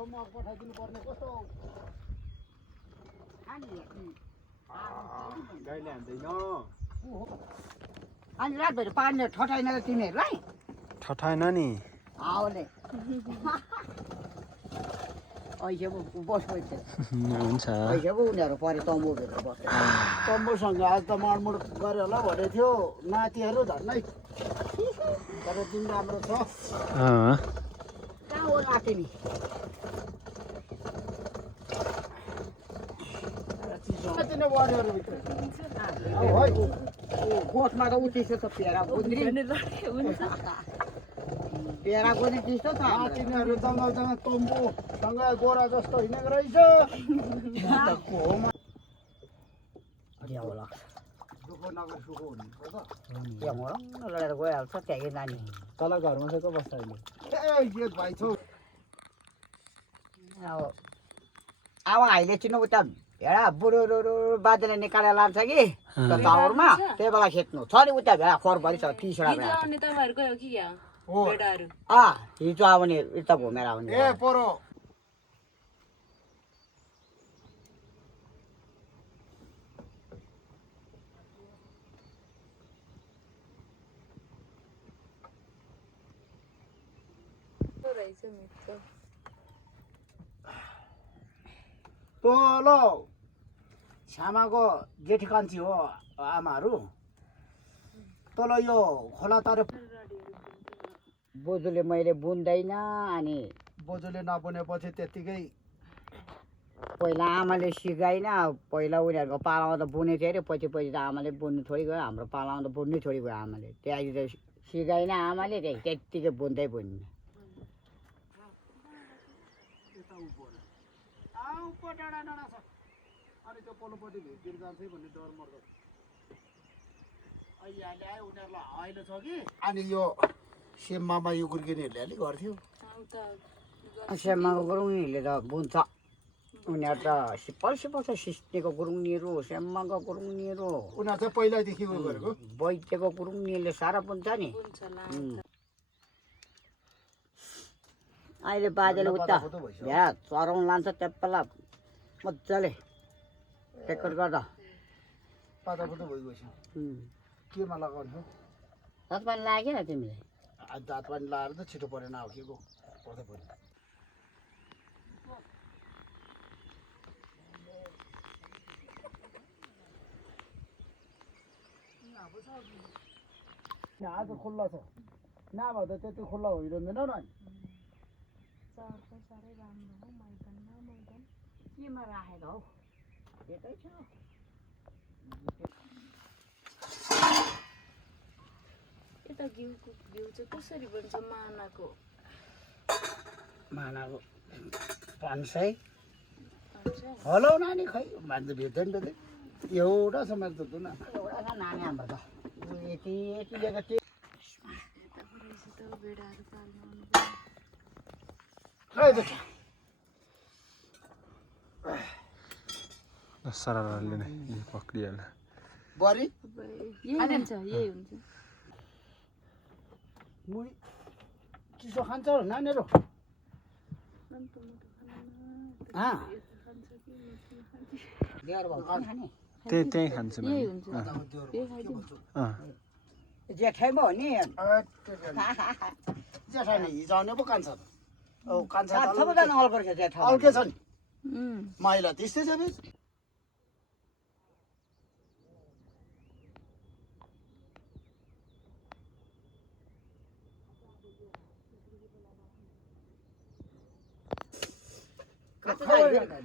सम्म पठाइदिनु पर्ने कस्तो गाईले हान्दैन अनि रातभरि पानीले ठटाइन र तिमीहरूलाई ठठाएन नि हाउले अहिले बस्नु हुन्छ अहिले पो उनीहरू परे तम्बुभित्र बस्छ तम्बुसँग आज त मडमुड गऱ्यो होला भनेको थियो नातिहरू झन्नै तर दिन राम्रो छ कहाँ हो नाति नि गोठमा त उतिसो त पेरा गुन्द्री पेरा गुन्द्री त्यस्तो छ तिनीहरू जङ्गल जङ्गल तम्बुसँग गोरा जस्तो हिँडेको रहेछ दुःख नगर सुख हुने लडेर गइहाल्छ त्यहाँ नानी तल घरमा चाहिँ को बस्छ अहिले ए भाइ छौ अब अहिले चिन्नु उता भेडा बुढो बाजेले निकालेर लान्छ कि टावरमा त्यही बेला खेद्नु छ नि उता भेडा खोरभरि छ 30वटा हिजो आउने यता घुमेर आउने ए परो तल छ्यामाको जेठी कान्छी हो आमाहरू तल यो खोला तारे बोजूले मैले बुन्दैन अनि बोजूले नबुनेपछि त्यत्तिकै पहिला आमाले सिकाइन पहिला उनीहरूको पालामा त बुनेको थियो अरे पछि पछि त आमाले बुन्नु छोडी गयो हाम्रो पालामा त बुन्नै छोडी गयो आमाले त्यहाँदेखि त सिकाइन आमाले त्यत्तिकै बुन्दै बुन्ने अनि त्यो पल्लोपट्टि भिडतिर जान्छै भन्ने डर मर्दो अहिले आयो उनीहरूलाई अहिले छ कि अनि यो सेममामा यो गुर्किनेहरूले अलिक गर्थ्यो सेम्माको गुरुङनीहरूले त बुन्छ उनीहरू त सिपल सिपल छ सिस्नेको गुरुङनीहरू सेम्माको गुरुङनीहरू उनीहरू चाहिँ पहिल्यैदेखि उयो गरेको वैद्यको गुरुङनीहरूले सारा बुन्छ नि अहिले बाजेले उता भ्या चराउनु लान्छ त्यहाँ मजाले टेकट गर्दा पातापुतो भइगएछ केमा लगाउने दाँत पानी लाग्यो तिमीले दाँत पानी लगाएर त छिटो परेन अब के को पर्दै पऱ्यो आज खुल्ला छ नभए त त्यति खुल्ला भइरहँदैन न केमा राखेको हौ त्यतै छ यता घिउको घिउ चाहिँ कसरी बन्छ मानाको 500 हलो नानी खै मान्छे भेट्दैन भेट्दै एउटा समय त दुना एउटा नानी हाम्रो त यति यति लिएको त्यो भेडाहरू पाल्नु सररले नै पक्रिहाल्छ बरी यही हुन्छ मुई चिसो खान्छ नानीहरू त्यही खान्छु जेठाइमा हो नि जेठाइ नै हिजो आउने पो कान्छ कान्छ सबैजना अल्पर्छ जेठा अल्के छ नि महिला त्यस्तै छ बेच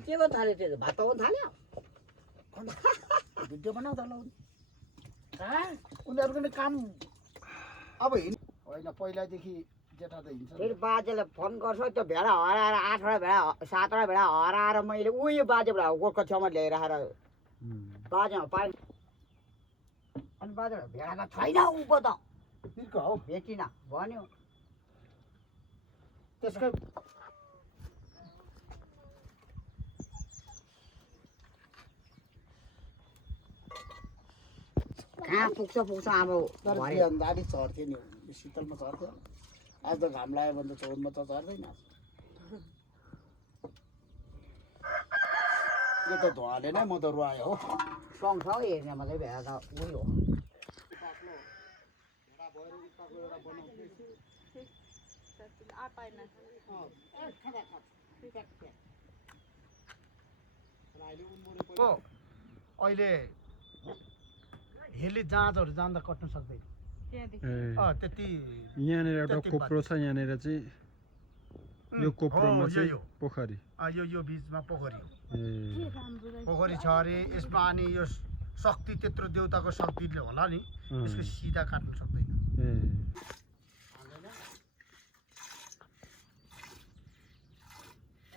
के गर्नु थाल्यो त्यो भात पकाउनु थाल्यो भिडियो बनाउँदा उनीहरूको नि काम अब हिँड होइन पहिलादेखि जेठा त हिँड्छ फेरि बाजेले फोन गर्छ त्यो भेडा हराएर 8वटा भेडा 7वटा भेडा हराएर मैले उयो बाजेबाट गोठको छेउमा ल्याएर बाजेमा पाएँ अनि बाजे भेडा त छैन उँभो त बिर्को हौ भेटिन भन्यो त्यसकै कहाँ पुग्छ पुग्छ अब तर भरे बिहान दाडी चढ्थ्यो नि शीतलमा चढ्थ्यो आज त घाम लाग्यो भने त चौरमा त चढ्दैन यो त धुवाले नै म त रुवायो हो सँगसँगै हेर्ने मात्रै भएर त उयो हो हो अहिले हेली जहाजहरू जाँदा कट्नु सक्दैन त्यति यहाँनिर एउटा त्यति कोप्रो छ यहाँनिर चाहिँ यो कोप्रोमा हो, चाहिँ यो। पोखरी यो बिचमा पोखरी हो ए पोखरी छ अरे यसमा अनि यो शक्ति त्यत्रो देउताको शक्तिले होला नि यसको सिधा काट्नु सक्दैन ए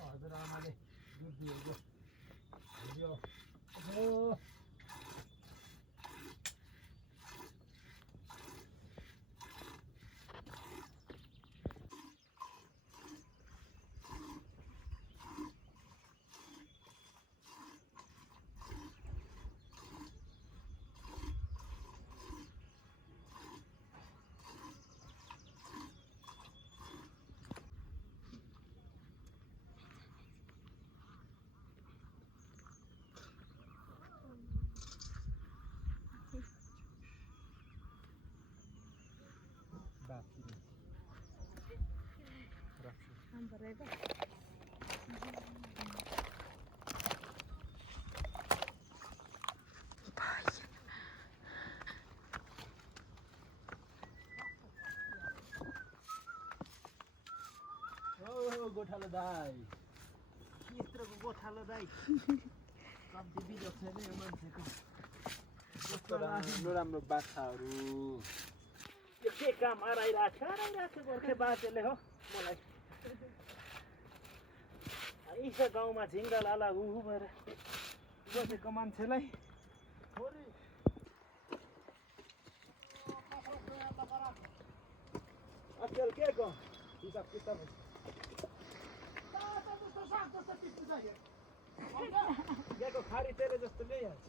हजुरआमाले दुध दिएको गोठालो दाई यत्रोको गोठालो दाई कम्ती बिजोग छैन यो मान्छेको कस्तो राम्रो राम्रो बाछाहरू यो के काम हराइरहेको छ गोर्खे बाजेले हो मलाई यी गाउँमा झिङ्गा लाला उहु भएर बसेको मान्छेलाई आजकल के को हिसाब किताब यहाँको खारी तेरे जस्तो ल्याइहाल्छ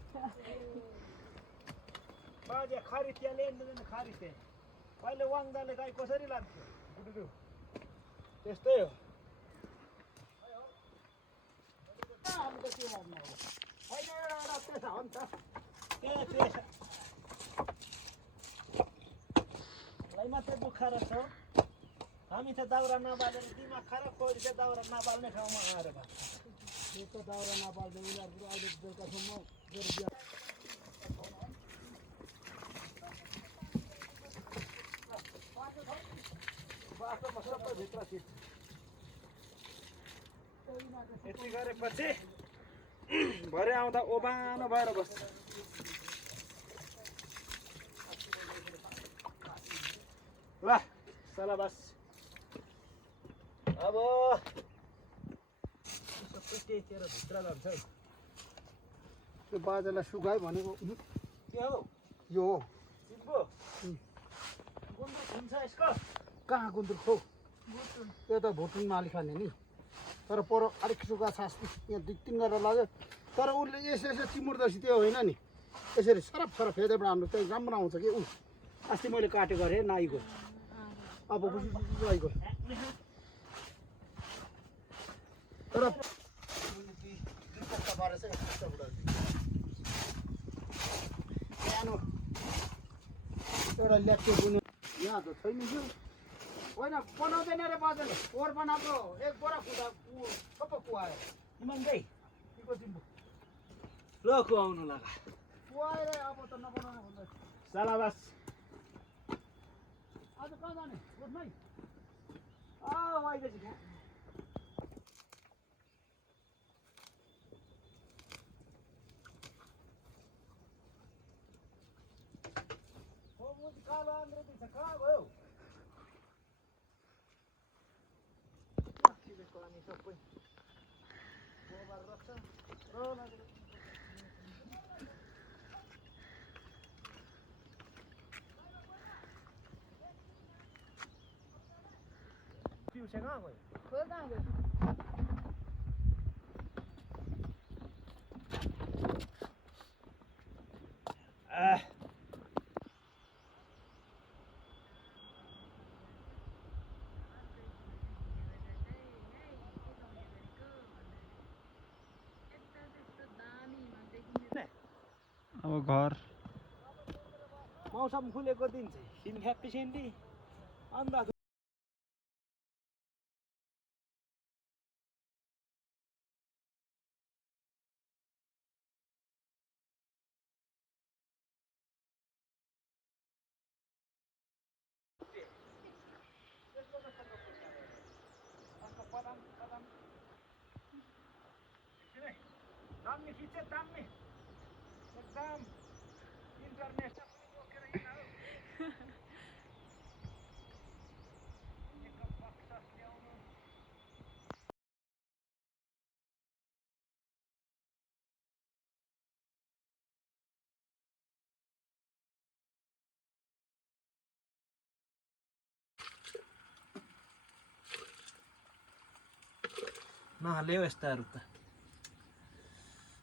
बाजे खारी त्यहाँ ल्याइँदैन खारी त्यहाँ अहिले वाङदाले गाई कसरी लान्थ्यो गुडुरु त्यस्तै हो हामी त के गर्नु अब होइन एउटा पेसा हो नि त के पेसालाई मात्रै बुखार छ हामी चाहिँ दाउरा नबालेर दिमाग खराब पौडी चाहिँ दाउरा नबाल्ने ठाउँमा आएर भएको यो त दाउरा नबाल्ने उनीहरूको अहिले बेलुकासम्म बाटोमा सबै भित्र सिट यति गरेपछि भरे आउँदा ओबानो भएर बस्छ ल सलाबास अब सबै टेकेर भित्र जान्छ है त्यो बाजालाई सुकायो भनेको के हो यो हो सिम्बो गुन्द्रुक हुन्छ यसको कहाँ गुन्द्रुक हो यो त भुटुनमा अलिक खाने नि तर पर अलिक सुक्खा छ अस्ति यहाँ 2-3 गरेर लाग्यो तर उसले यसो चिमुर्दैछ त्यो होइन नि यसरी सरफ सरफ फेदैबाट हाम्रो चाहिँ राम्रो आउँछ कि ऊ अस्ति मैले काटेको अरे नाइको अब गइगयो तर सानो एउटा ल्याक्टो बुनु यहाँ त छैन यो होइन बनाउँदैन रे बाजाले पोहोर बनाएको एक बोरा खुदा सबै कुहायो इमान गई तिम्रो तिम्रो ल कुहाउनु लागा कुहाएर अब त नबनाउनु भन्दै सलाबास आज कहाँ जाने गोठमै अहिले चाहिँ कालो आन्द्रो दिन्छ कहाँ गयो अनि सबै गोबर राख्छ दिउँसे कहाँ गयो खोइ कहाँ गयो अब घर मौसम खुलेको दिन चाहिँ हिँड ह्याप्पी सेन्डी अन्त दामी खिच्छ दामी एकदम इन्टरनेसनल बोकेर हिँड्नु मेकअप बक्स ल्याउनु नहाल्यो यस्ताहरू त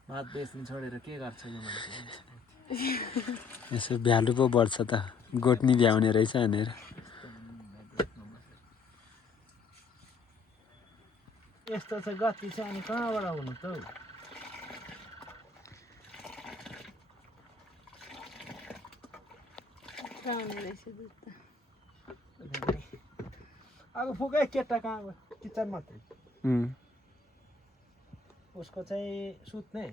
भात बेच्नु छोडेर के गर्छ यो मान्छे यसो भ्यालु पो बढ्छ त गोठनी भ्याउने रहेछ भनेर यस्तो चाहिँ गति छ अनि कहाँबाट हुनु त हौ अब फुकै केटा कहाँ गयो किचन मात्रै उसको चाहिँ सुत्ने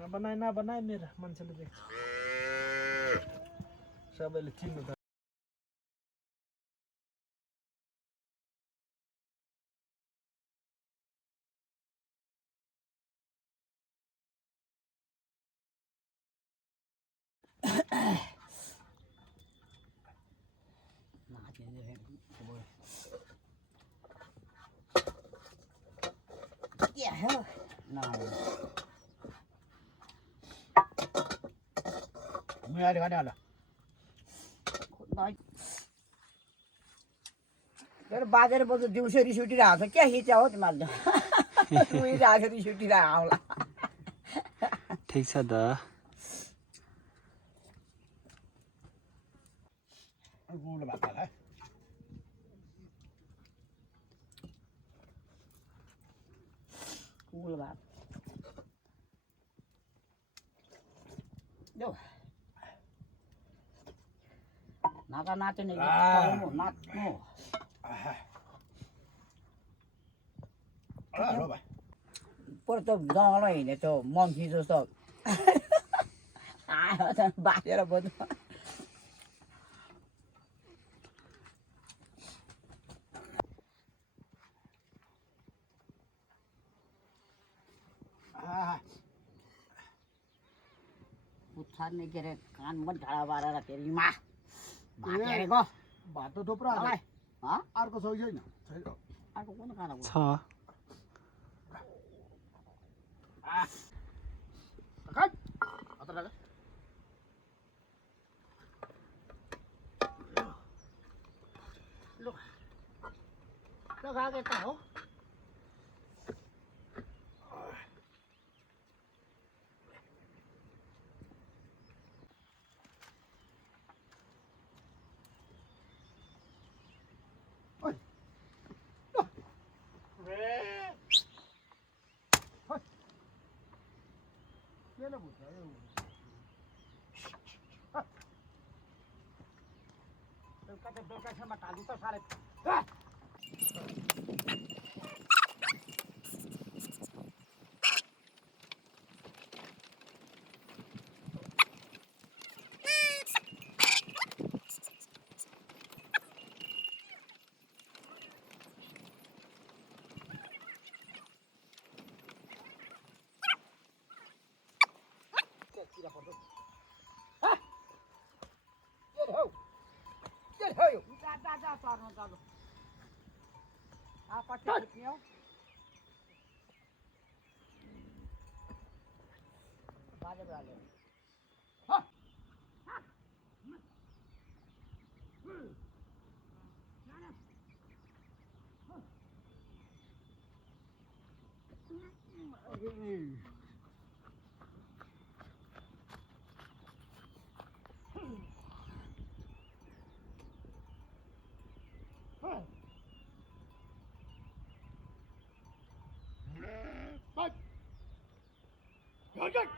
नबनाए मेरो मान्छेले देख्छ सबैले चिन्नु त Yeah, hell. No. Mira, ada. तर बाजेर बोल्दा दिउँसो रिस उठिरहेको छ क्या हिचा हो तिमीहरूले उहिरहेको रिस उठिरहेको आउला ठिक छ त गुड भात है गुड भात देऊ नाता नातिनी नाच्नु पर त जङ्गलमा हिँडे त्यो मन्की जस्तो आयो त बाजेर बोल्नु पुच्छार्ने के अरे कान पनि ढाडा बारेर फेरि मा भात हेरेको भात त थुप्रो अर्को छ छैन अर्को कुन खाना छ हो झट